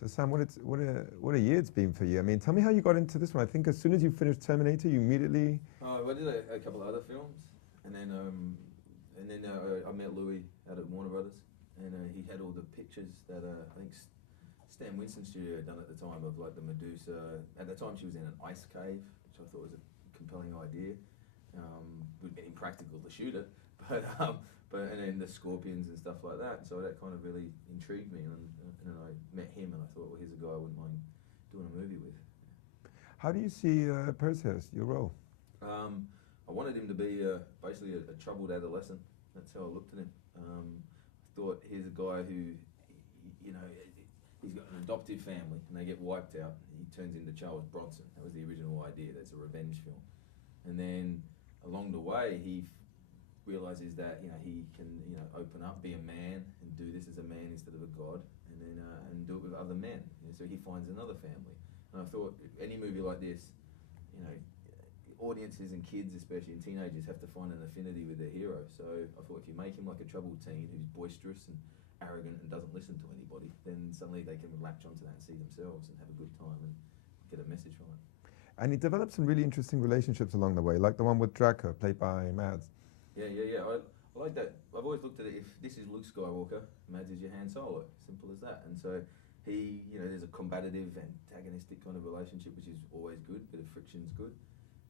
So Sam, what a year it's been for you. I mean, tell me how you got into this one. I think as soon as you finished Terminator, you immediately. Oh, I did a couple of other films, and then I met Louis out at Warner Brothers, and he had all the pictures that I think Stan Winston's studio had done at the time of like the Medusa. At the time, she was in an ice cave, which I thought was a compelling idea. It would be impractical to shoot it, but and then the scorpions and stuff like that. So that kind of really intrigued me, and then I met him, and I thought, well, here's a guy I wouldn't mind doing a movie with. How do you see Perseus, your role? I wanted him to be basically a troubled adolescent. That's how I looked at him. I thought, here's a guy who, you know, he's got an adoptive family and they get wiped out. He turns into Charles Bronson. That was the original idea. That's a revenge film. And then along the way, he realizes that, you know, he can, you know, open up, be a man, and do this as a man instead of a god, and then and do it with other men. And so he finds another family. And I thought, any movie like this, you know, audiences and kids, especially, and teenagers, have to find an affinity with their hero. So I thought, if you make him like a troubled teen who's boisterous and arrogant and doesn't listen to anybody, then suddenly they can latch onto that and see themselves and have a good time and get a message from it. And he developed some really interesting relationships along the way, like the one with Draco, played by Mads. Yeah. I like that. I've always looked at it, if this is Luke Skywalker, Mads is your Han Solo. Simple as that. And so he, you know, there's a combative, antagonistic kind of relationship, which is always good. Bit of friction's good.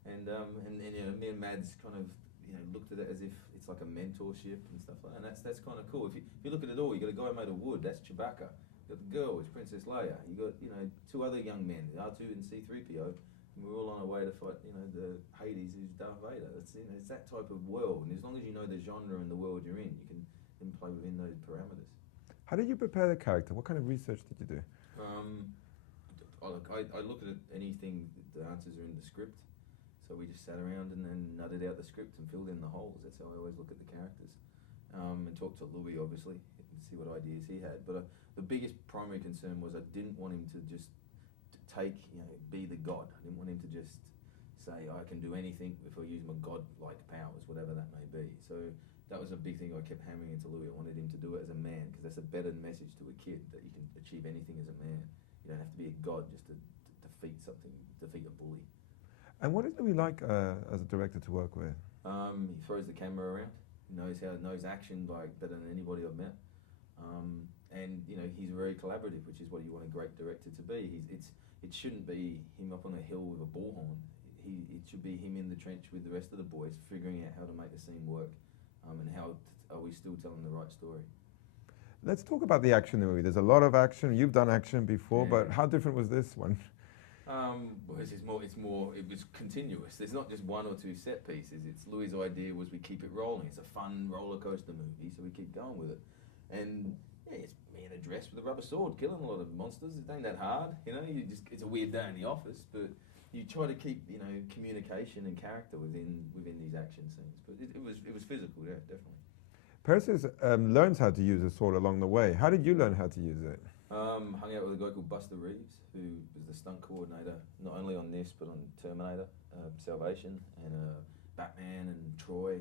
And you know, me and Mads kind of, you know, looked at it as if it's like a mentorship and stuff like that. And that's kind of cool. If you look at it all, you got a guy made of wood, that's Chewbacca. You got the girl, it's Princess Leia. You got, you know, two other young men, R2 and C-3PO. And we're all on our way to fight, you know, the Hades, who's Darth Vader. That's, you know, it's that type of world. And as long as you know the genre and the world you're in, you can then play within those parameters. How did you prepare the character? What kind of research did you do? I look at anything, the answers are in the script. So we just sat around and then nutted out the script and filled in the holes. That's how I always look at the characters. And talked to Louis, obviously, and see what ideas he had. But the biggest primary concern was I didn't want him to just take, you know, be the god. I didn't want him to just say, I can do anything if I use my god-like powers, whatever that may be. So that was a big thing I kept hammering into Louis. I wanted him to do it as a man, because that's a better message to a kid, that you can achieve anything as a man. You don't have to be a god just to defeat something, defeat a bully. And what is Louis like as a director to work with? He throws the camera around. He knows action like better than anybody I've met. And you know, he's very collaborative, which is what you want a great director to be. It shouldn't be him up on a hill with a bullhorn. It should be him in the trench with the rest of the boys, figuring out how to make the scene work, and how are we still telling the right story. Let's talk about the action in the movie. There's a lot of action. You've done action before, Yeah. but how different was this one? Well, it was continuous. There's not just one or two set pieces. It's Louis' idea was we keep it rolling. It's a fun roller coaster movie, so we keep going with it. And yeah, it's me in a dress with a rubber sword killing a lot of monsters. It ain't that hard, you know. It's a weird day in the office, but you try to keep, you know, communication and character within these action scenes. But it was physical, yeah, definitely. Perseus learns how to use a sword along the way. How did you learn how to use it? Hung out with a guy called Buster Reeves, who was the stunt coordinator, not only on this, but on Terminator, Salvation, and Batman and Troy.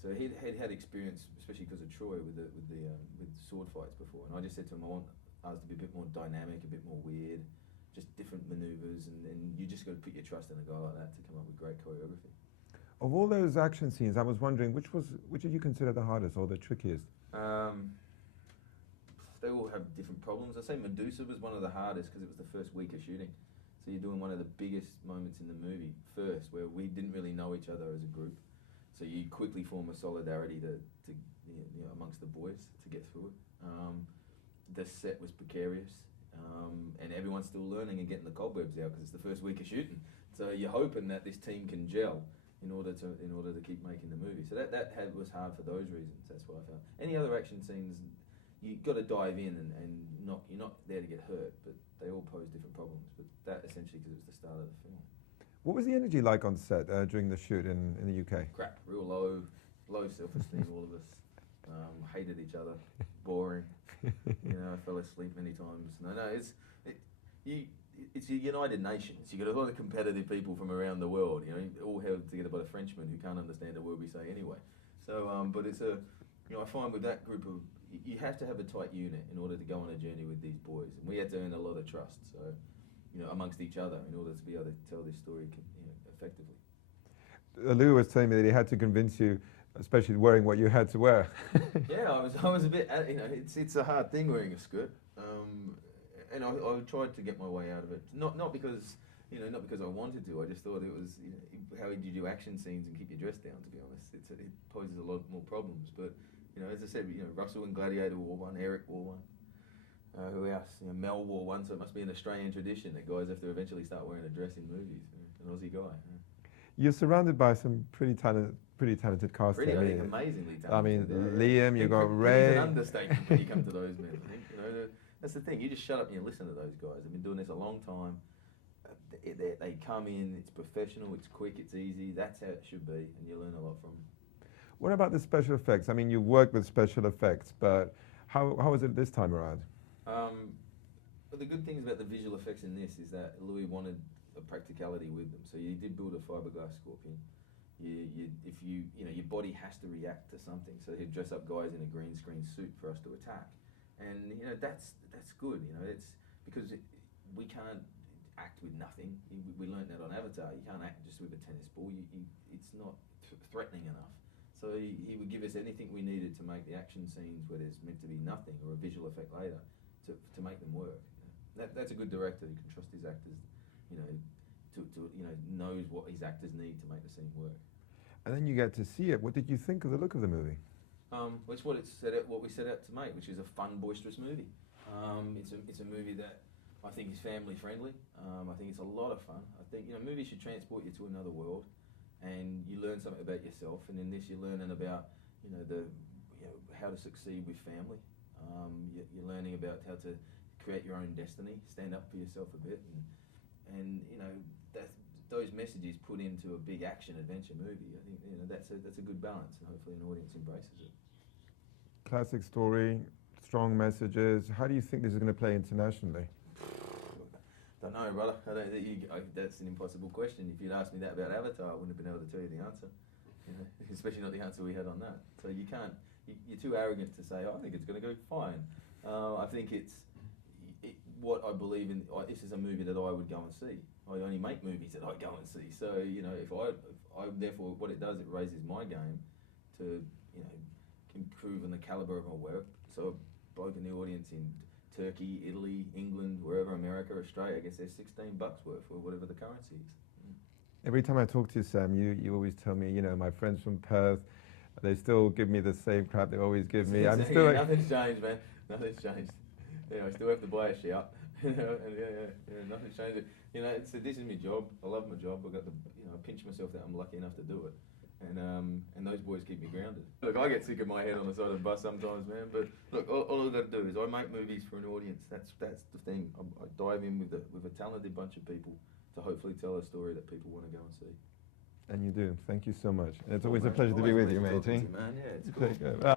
So he'd had experience, especially because of Troy, with sword fights before. And I just said to him, I want ours to be a bit more dynamic, a bit more weird, just different maneuvers, and you just got to put your trust in a guy like that to come up with great choreography. Of all those action scenes, I was wondering, which did you consider the hardest or the trickiest? They all have different problems. I'd say Medusa was one of the hardest because it was the first week of shooting. So you're doing one of the biggest moments in the movie first, where we didn't really know each other as a group. So you quickly form a solidarity to you know, amongst the boys to get through it. The set was precarious, and everyone's still learning and getting the cobwebs out because it's the first week of shooting. So you're hoping that this team can gel in order to keep making the movie. So that was hard for those reasons. That's what I found. Any other action scenes, you've got to dive in and you're not there to get hurt, but they all pose different problems. But that essentially because it was the start of the film. What was the energy like on set during the shoot in the UK? Crap, real low self-esteem, all of us. Hated each other, boring. You know, I fell asleep many times. It's a United Nations. You got a lot of competitive people from around the world. You know, all held together by the Frenchmen who can't understand a word we say anyway. So, but it's you know, I find with that group of you have to have a tight unit in order to go on a journey with these boys, and we had to earn a lot of trust. So, amongst each other, in order to be able to tell this story, effectively. Lou was telling me that he had to convince you, especially wearing what you had to wear. Yeah, I was a bit, it's a hard thing wearing a skirt, and I tried to get my way out of it. Not because, not because I wanted to. I just thought it was, how would you do action scenes and keep your dress down? To be honest, it poses a lot more problems. But as I said, Russell and Gladiator wore one, Eric wore one. Who else? Mel wore one, so it must be an Australian tradition that guys have to eventually start wearing a dress in movies. An Aussie guy. You're surrounded by some pretty talented cast. Really, I think amazingly talented. I mean, Liam, you got Ray. It's an understatement when you come to those men. I think that's the thing. You just shut up and you listen to those guys. They've been doing this a long time. They come in. It's professional. It's quick. It's easy. That's how it should be, and you learn a lot from them. What about the special effects? I mean, you worked with special effects, but how was it this time around? But the good things about the visual effects in this is that Louis wanted a practicality with them. So you did build a fiberglass scorpion. Your body has to react to something. So he'd dress up guys in a green screen suit for us to attack, and that's good. It's because we can't act with nothing. We learned that on Avatar. You can't act just with a tennis ball. It's not threatening enough. So he would give us anything we needed to make the action scenes where there's meant to be nothing or a visual effect later to make them work. That's a good director who can trust his actors. Knows what his actors need to make the scene work. And then you get to see it. What did you think of the look of the movie? It's what we set out to make, which is a fun, boisterous movie. It's a movie that I think is family friendly. I think it's a lot of fun. I think movies should transport you to another world, and you learn something about yourself. And in this, you're learning about how to succeed with family. You're learning about how to create your own destiny, stand up for yourself a bit, and those messages put into a big action adventure movie. I think that's a good balance, and hopefully an audience embraces it. Classic story, strong messages. How do you think this is going to play internationally? Don't know, brother. That's an impossible question. If you'd asked me that about Avatar, I wouldn't have been able to tell you the answer. Especially not the answer we had on that. So you can't. You're too arrogant to say, I think it's going to go fine. I think what I believe in. This is a movie that I would go and see. I only make movies that I go and see. So if I therefore what it does, it raises my game to improve on the caliber of my work. So I've broken the audience in Turkey, Italy, England, wherever, America, Australia. I guess there's $16 worth or whatever the currency is. Every time I talk to you, Sam, you always tell me, my friends from Perth, they still give me the same crap they always give me. I'm still nothing's changed, man. Nothing's changed. I still have to buy a shout. And nothing's changed. This is my job. I love my job. I pinch myself that I'm lucky enough to do it. And those boys keep me grounded. Look, I get sick of my head on the side of the bus sometimes, man. But look, all I've got to do is I make movies for an audience. That's the thing. I dive in with a talented bunch of people to hopefully tell a story that people want to go and see. And you do. Thank you so much. And it's always a pleasure to be with you, matey. Man, yeah, it's cool. Take care.